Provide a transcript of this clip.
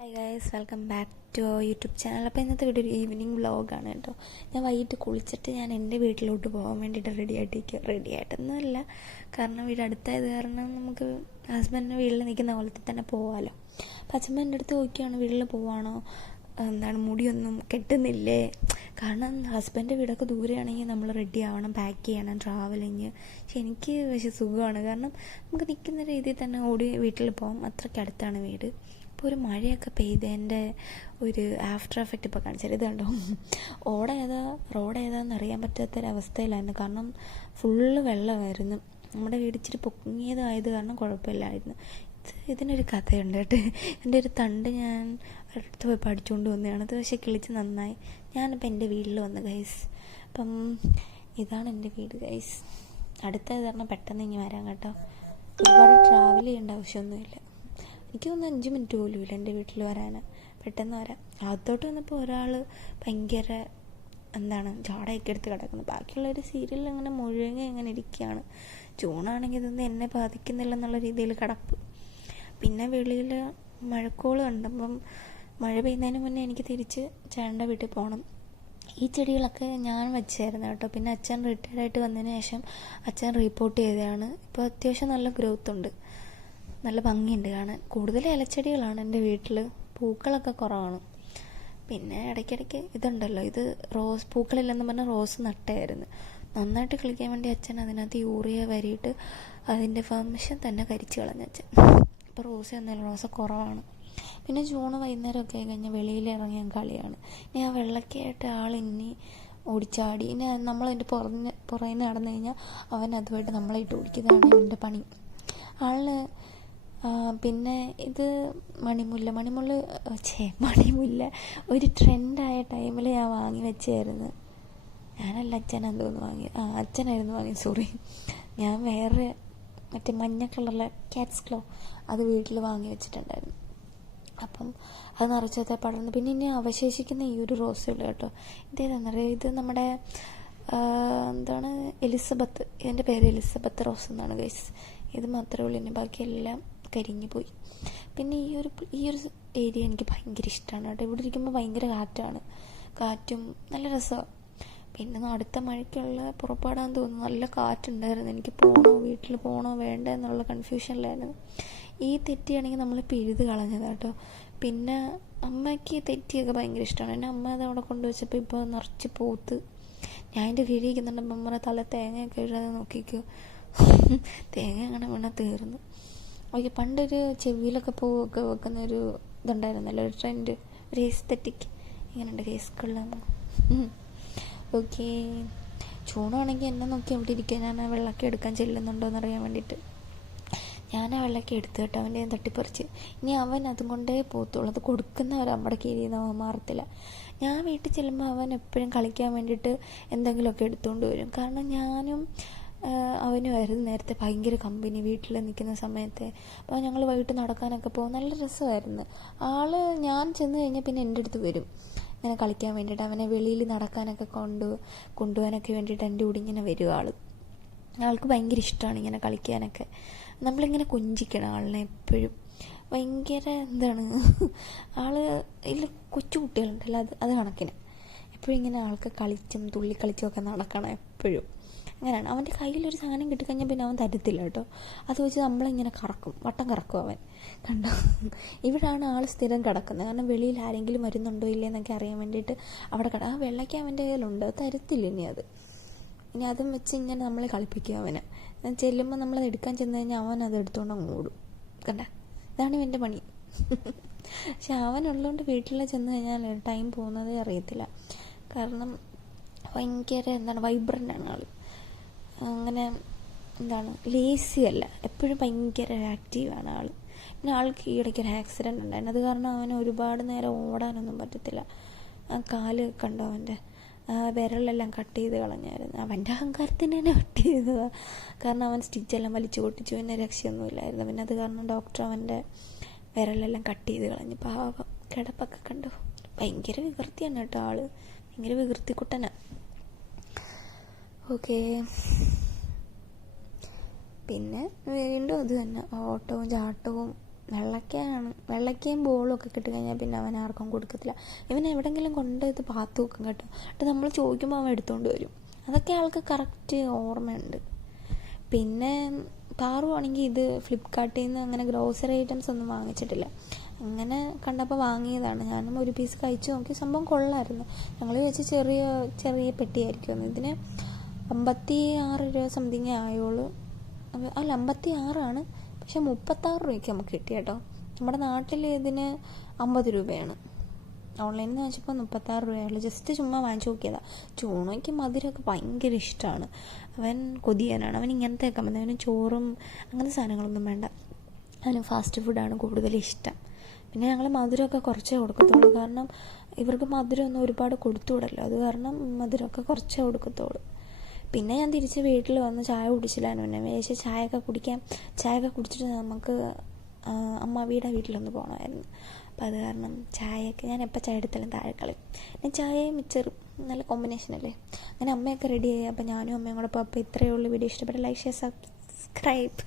Hi guys, welcome back to YouTube channel. അപ്പോൾ ഇന്നത്തെ video ഒരു ഈവനിങ് വ്ളോഗാണ് കേട്ടോ. ഞാൻ വൈകിട്ട് കുളിച്ചിട്ട് ഞാൻ എൻ്റെ വീട്ടിലോട്ട് പോകാൻ വേണ്ടിയിട്ട് റെഡി ആയിട്ടൊന്നുമില്ല. കാരണം വീട് അടുത്തായത് കാരണം നമുക്ക് ഹസ്ബൻഡിൻ്റെ വീട്ടിൽ നിൽക്കുന്ന പോലത്തെ തന്നെ പോകാമല്ലോ. അപ്പം അച്ഛമ്മ എൻ്റെ അടുത്ത് നോക്കിയാണ് വീട്ടിൽ പോവാണോ, മുടിയൊന്നും കെട്ടുന്നില്ലേ. കാരണം ഹസ്ബൻഡിൻ്റെ വീടൊക്കെ ദൂരെയാണെങ്കിൽ നമ്മൾ റെഡി ആവണം, പാക്ക് ചെയ്യണം, ട്രാവലിങ്. പക്ഷെ എനിക്ക് പക്ഷേ സുഖമാണ്, കാരണം നമുക്ക് നിൽക്കുന്ന രീതിയിൽ തന്നെ ഓടി വീട്ടിൽ പോകാം. അത്രയ്ക്ക് അടുത്താണ് വീട്. ഇപ്പോൾ ഒരു മഴയൊക്കെ പെയ്തതിൻ്റെ ഒരു ആഫ്റ്റർ എഫക്റ്റ് ഇപ്പോൾ കാണിച്ചാൽ ഇത് കണ്ടോ, റോഡ് ഏതാണെന്ന് അറിയാൻ പറ്റാത്തൊരവസ്ഥയിലായിരുന്നു. കാരണം ഫുള്ള് വെള്ളമായിരുന്നു. നമ്മുടെ വീട് ഇച്ചിരി പൊങ്ങിയതായത് കാരണം കുഴപ്പമില്ലായിരുന്നു. ഇതിനൊരു കഥയുണ്ട് കേട്ടോ. എൻ്റെ ഒരു തണ്ട് ഞാൻ അടുത്ത് പോയി പഠിച്ചുകൊണ്ട് വന്നതാണ്. അത് പക്ഷേ കിളിച്ച് നന്നായി. ഞാനിപ്പോൾ എൻ്റെ വീട്ടിൽ വന്നു ഗൈസ്. അപ്പം ഇതാണ് എൻ്റെ വീട് ഗൈസ്. അടുത്തത് കാരണം പെട്ടെന്ന് ഇനി വരാം കേട്ടോ. ഒരുപാട് ട്രാവൽ ചെയ്യേണ്ട ആവശ്യമൊന്നുമില്ല. എനിക്ക് തോന്നുന്നു 5 മിനിറ്റ് പോലും ഇല്ല എൻ്റെ വീട്ടിൽ വരാൻ. പെട്ടെന്ന് വരാം. അകത്തോട്ട് വന്നപ്പോൾ ഒരാൾ ഭയങ്കര ജാടയൊക്കെ എടുത്ത് കിടക്കുന്നു. ബാക്കിയുള്ളൊരു സീരിയൽ അങ്ങനെ മുഴുവൻ ഇങ്ങനെ ഇരിക്കുകയാണ്. ജൂണാണെങ്കിൽ ഇതൊന്നും എന്നെ ബാധിക്കുന്നില്ലെന്നുള്ള രീതിയിൽ കിടപ്പ്. പിന്നെ വെളിയിൽ മഴക്കോള് കണ്ടപ്പം മഴ പെയ്യുന്നതിന് മുന്നേ എനിക്ക് തിരിച്ച് ചേട്ടൻ്റെ വീട്ടിൽ പോകണം. ഈ ചെടികളൊക്കെ ഞാൻ വെച്ചായിരുന്നു കേട്ടോ. പിന്നെ അച്ഛൻ റിട്ടയർഡായിട്ട് വന്നതിന് ശേഷം അച്ഛൻ റിപ്പോർട്ട് ചെയ്തതാണ്. ഇപ്പോൾ അത്യാവശ്യം നല്ല ഗ്രോത്ത് ഉണ്ട്, നല്ല ഭംഗിയുണ്ട് കാണാൻ. കൂടുതൽ ഇലച്ചെടികളാണ് എൻ്റെ വീട്ടിൽ, പൂക്കളൊക്കെ കുറവാണ്. പിന്നെ ഇടയ്ക്കിടയ്ക്ക് ഇതുണ്ടല്ലോ, ഇത് റോസ് പൂക്കളില്ലെന്ന് പറഞ്ഞാൽ റോസ് നട്ടായിരുന്നു. നന്നായിട്ട് കളിക്കാൻ വേണ്ടി അച്ഛൻ അതിനകത്ത് യൂറിയ വരിയിട്ട് അതിൻ്റെ ഫംഗ്ഷൻ തന്നെ കരിച്ച് കളഞ്ഞ അച്ഛൻ. ഇപ്പോൾ റോസ കുറവാണ്. പിന്നെ ജൂൺ വൈകുന്നേരമൊക്കെ ആയി കഴിഞ്ഞാൽ വെളിയിൽ ഇറങ്ങിയ കളിയാണ്. ഇനി ആ വെള്ളക്കായിട്ട് ഇനി ഓടിച്ചാടി ഇനി നമ്മളതിൻ്റെ പുറകിൽ നടന്നു കഴിഞ്ഞാൽ അവൻ അതുമായിട്ട് നമ്മളെ ഇട്ട് ഓടിക്കുന്നതാണ് എൻ്റെ പണി. പിന്നെ ഇത് മണിമുല്ല ഒരു ട്രെൻഡായ ടൈമിൽ ഞാൻ വാങ്ങി വെച്ചായിരുന്നു. ഞാനല്ല, അച്ഛനായിരുന്നു വാങ്ങി. സോറി, ഞാൻ വേറെ മറ്റേ മഞ്ഞ കളറിലെ ക്യാറ്റ്സ് ക്ലോ അത് വീട്ടിൽ വാങ്ങി വെച്ചിട്ടുണ്ടായിരുന്നു. അപ്പം അത് നിറച്ചത് പടർന്നു. പിന്നെ ഇനി അവശേഷിക്കുന്ന ഈ ഒരു റോസേ ഉള്ളൂ കേട്ടോ. ഇതേതാണെന്നറിയാം, ഇത് നമ്മുടെ എലിസബത്ത്. ഇതിൻ്റെ പേര് എലിസബത്ത് റോസ് എന്നാണ് ഗൈസ്. ഇത് മാത്രമേ ഉള്ളൂ, ഇനി ബാക്കിയെല്ലാം കരിഞ്ഞു പോയി. പിന്നെ ഈ ഒരു ഏരിയ എനിക്ക് ഭയങ്കര ഇഷ്ടമാണ് കേട്ടോ. ഇവിടെ ഇരിക്കുമ്പോൾ ഭയങ്കര കാറ്റും നല്ല രസമാണ്. പിന്നെ അടുത്ത മഴയ്ക്കുള്ള പുറപ്പാടാന്ന് തോന്നുന്നു. നല്ല കാറ്റുണ്ടായിരുന്നു. എനിക്ക് വീട്ടിൽ പോകണോ വേണ്ട എന്നുള്ള കൺഫ്യൂഷനിലായിരുന്നു. ഈ തെറ്റിയാണെങ്കിൽ നമ്മൾ പിഴുത് കളഞ്ഞത് കേട്ടോ. പിന്നെ അമ്മയ്ക്ക് തെറ്റിയൊക്കെ ഭയങ്കര ഇഷ്ടമാണ്. എൻ്റെ അമ്മ അത് അവിടെ കൊണ്ടുവച്ചപ്പോൾ ഇപ്പോൾ നിറച്ച് പൂത്ത്. ഞാൻ എൻ്റെ വീടിരിക്കുന്നുണ്ട്. അമ്മമ്മയുടെ തല തേങ്ങയൊക്കെ എഴുതാതെ നോക്കിക്കോ. തേങ്ങ അങ്ങനെ വീണാൽ തീർന്നു. ഓക്കെ, പണ്ടൊരു ചെവിയിലൊക്കെ പൂവൊക്കെ വെക്കുന്നൊരു ഇതുണ്ടായിരുന്നല്ലോ, ഒരു ട്രെൻഡ്, ഒരു എസ്തെറ്റിക്. ഇങ്ങനെയുണ്ട് കേസുകളിൽ. ഓക്കെ, ചൂടാണെങ്കിൽ എന്നെ നോക്കി അവിടെ ഇരിക്കുക. ഞാൻ ആ വെള്ളമൊക്കെ എടുക്കാൻ ചെല്ലുന്നുണ്ടോ എന്നറിയാൻ വേണ്ടിയിട്ട് ഞാൻ ആ വെള്ളമൊക്കെ എടുത്തു കേട്ടോ. അവൻ്റെ തട്ടിപ്പറിച്ച്. ഇനി അവൻ അതും കൊണ്ടേ പോകത്തുള്ളൂ. അത് കൊടുക്കുന്നവർ നമ്മുടെ കീഴിൽ നിന്ന് മാറത്തില്ല. ഞാൻ വീട്ടിൽ ചെല്ലുമ്പോൾ അവൻ എപ്പോഴും കളിക്കാൻ വേണ്ടിയിട്ട് എന്തെങ്കിലുമൊക്കെ എടുത്തുകൊണ്ട് വരും. കാരണം ഞാനും അവനുമായിരുന്നു നേരത്തെ ഭയങ്കര കമ്പനി വീട്ടിൽ നിൽക്കുന്ന സമയത്ത്. അപ്പോൾ ഞങ്ങൾ വൈകിട്ട് നടക്കാനൊക്കെ പോകും, നല്ല രസമായിരുന്നു. ഞാൻ ചെന്ന് കഴിഞ്ഞാൽ പിന്നെ എൻ്റെ അടുത്ത് വരും ഇങ്ങനെ കളിക്കാൻ വേണ്ടിയിട്ട്. അവനെ വെളിയിൽ നടക്കാനൊക്കെ കൊണ്ടുപോകാനൊക്കെ വേണ്ടിയിട്ട് എൻ്റെ കൂടെ ഇങ്ങനെ വരും. ആൾക്ക് ഭയങ്കര ഇഷ്ടമാണ് ഇങ്ങനെ കളിക്കാനൊക്കെ. നമ്മളിങ്ങനെ കൊഞ്ചിക്കണം ആളിനെ എപ്പോഴും. ഭയങ്കര ഇതിൽ കൊച്ചു കുട്ടികളുണ്ടല്ലോ, അത് കണക്കിന് എപ്പോഴും ഇങ്ങനെ ആൾക്ക് കളിച്ചും തുള്ളിക്കളിച്ചും ഒക്കെ നടക്കണം എപ്പോഴും. അങ്ങനെയാണ്. അവൻ്റെ കയ്യിലൊരു സാധനം കിട്ടിക്കഴിഞ്ഞാൽ പിന്നെ അവൻ തരത്തില്ല കേട്ടോ. അത് വെച്ച് നമ്മളിങ്ങനെ വട്ടം കറക്കും അവൻ. കണ്ടോ, ഇവിടാണ് ആൾ സ്ഥിരം കിടക്കുന്നത്. കാരണം വെളിയിൽ ആരെങ്കിലും വരുന്നുണ്ടോ ഇല്ലയെന്നൊക്കെ അറിയാൻ വേണ്ടിയിട്ട് അവിടെ ആ വെള്ളയ്ക്ക് അവൻ്റെ കയ്യിലുണ്ട്. അത് തരത്തില്ല ഇനി അതും വെച്ച് ഇങ്ങനെ നമ്മളെ കളിപ്പിക്കും അവന്. ചെല്ലുമ്പോൾ നമ്മളത് എടുക്കാൻ ചെന്ന് കഴിഞ്ഞാൽ അവൻ അത് എടുത്തുകൊണ്ട് അങ്ങ് ഓടും. കണ്ട, ഇതാണ് എൻ്റെ പണി. പക്ഷെ അവനുള്ളതുകൊണ്ട് വീട്ടിൽ ചെന്ന് കഴിഞ്ഞാൽ ടൈം പോകുന്നതേ അറിയത്തില്ല. കാരണം ഭയങ്കര വൈബ്രൻ്റാണ് ആൾ. അങ്ങനെ ലേസി അല്ല, എപ്പോഴും ഭയങ്കര ആക്റ്റീവാണ് ആൾ. പിന്നെ ആൾക്ക് ഈയിടയ്ക്ക് ഒരു ആക്സിഡൻറ്റ് ഉണ്ടായിരുന്നു. അത് കാരണം അവന് ഒരുപാട് നേരം ഓടാനൊന്നും പറ്റത്തില്ല. കാല് കണ്ടോ, അവൻ്റെ വിരലെല്ലാം കട്ട് ചെയ്ത് കളഞ്ഞായിരുന്നു. അവൻ്റെ അഹങ്കാരത്തിന് തന്നെ കട്ട് ചെയ്തതാണ്. കാരണം അവൻ സ്റ്റിച്ചെല്ലാം വലിച്ചു പൊട്ടിച്ചു, പിന്നെ രക്ഷയൊന്നുമില്ലായിരുന്നു. പിന്നെ അത് കാരണം ഡോക്ടർ അവൻ്റെ വിരലെല്ലാം കട്ട് ചെയ്ത് കളഞ്ഞു. പാവം, കിടപ്പൊക്കെ കണ്ടു. ഭയങ്കര വികൃതിയാണ് കേട്ടോ ആൾ, ഭയങ്കര വികൃതിക്കുട്ടനാണ്. ഓക്കെ, പിന്നെ വീണ്ടും അത് തന്നെ ഓട്ടവും ചാട്ടവും വെള്ളക്കയും ബോളും ഒക്കെ കിട്ടിക്കഴിഞ്ഞാൽ പിന്നെ അവൻ ആർക്കും കൊടുക്കത്തില്ല. ഇവൻ എവിടെയെങ്കിലും കൊണ്ട് ഇത് പാത്ത് വെക്കും കേട്ടോ. എന്നിട്ട് നമ്മൾ ചോദിക്കുമ്പോൾ അവൻ എടുത്തുകൊണ്ട് വരും. അതൊക്കെ ആൾക്ക് കറക്റ്റ് ഓർമ്മയുണ്ട്. പിന്നെ പാറുവാണെങ്കിൽ ഇത് ഫ്ലിപ്കാർട്ടിൽ നിന്ന് അങ്ങനെ ഗ്രോസറി ഐറ്റംസ് ഒന്നും വാങ്ങിച്ചിട്ടില്ല. അങ്ങനെ കണ്ടപ്പോൾ വാങ്ങിയതാണ്. ഞാനും ഒരു പീസ് കഴിച്ച് നോക്കി, സംഭവം കൊള്ളായിരുന്നു. ഞങ്ങൾ വെച്ച് ചെറിയ ചെറിയ പെട്ടിയായിരിക്കും. ഇതിന് 56 രൂപ സംതിങ് ആയോളൂ. അല്ല 56 പക്ഷെ 36 രൂപയ്ക്ക് നമുക്ക് കിട്ടി കേട്ടോ. നമ്മുടെ നാട്ടിൽ ഇതിന് 50 രൂപയാണ്. ഓൺലൈനിൽ നിന്ന് വാങ്ങിച്ചപ്പോൾ 36 രൂപയുള്ളൂ. ജസ്റ്റ് ചുമ്മാ വാങ്ങിച്ചു നോക്കിയതാണ്. ചൂണയ്ക്ക് മധുരമൊക്കെ ഭയങ്കര ഇഷ്ടമാണ്. അവൻ കൊതിയനാണ്. അവൻ ഇങ്ങനത്തെയൊക്കെ മതി. അവന് ചോറും അങ്ങനത്തെ സാധനങ്ങളൊന്നും വേണ്ട. അവന് ഫാസ്റ്റ് ഫുഡാണ് കൂടുതൽ ഇഷ്ടം. പിന്നെ ഞങ്ങൾ മധുരമൊക്കെ കുറച്ചേ കൊടുക്കത്തുള്ളൂ. കാരണം ഇവർക്ക് മധുരമൊന്നും ഒരുപാട് കൊടുത്തുവിടല്ലോ. അത് കാരണം മധുരമൊക്കെ കുറച്ചേ കൊടുക്കത്തുള്ളൂ. പിന്നെ ഞാൻ തിരിച്ച് വീട്ടിൽ വന്ന് ചായ കുടിച്ചില്ലായിരുന്നു. പിന്നെ വിചാരിച്ച് ചായയൊക്കെ കുടിച്ചിട്ട് നമുക്ക് അമ്മാവിയുടെ വീട്ടിലൊന്ന് പോകണമായിരുന്നു. അപ്പം അത് കാരണം ചായയൊക്കെ ഞാൻ എപ്പോൾ ചായ എടുത്താലും താഴെ കളയും. പിന്നെ ചായയും മിച്ചറും നല്ല കോമ്പിനേഷൻ അല്ലേ. അങ്ങനെ അമ്മയൊക്കെ റെഡി ആയി. അപ്പം ഞാനും അമ്മയും കൂടെ അപ്പോൾ ഇത്രയേ ഉള്ളൂ. വീഡിയോ ഇഷ്ടപ്പെട്ട ലൈക്ക്, ഷെയർ, സബ്സ്ക്രൈബ്.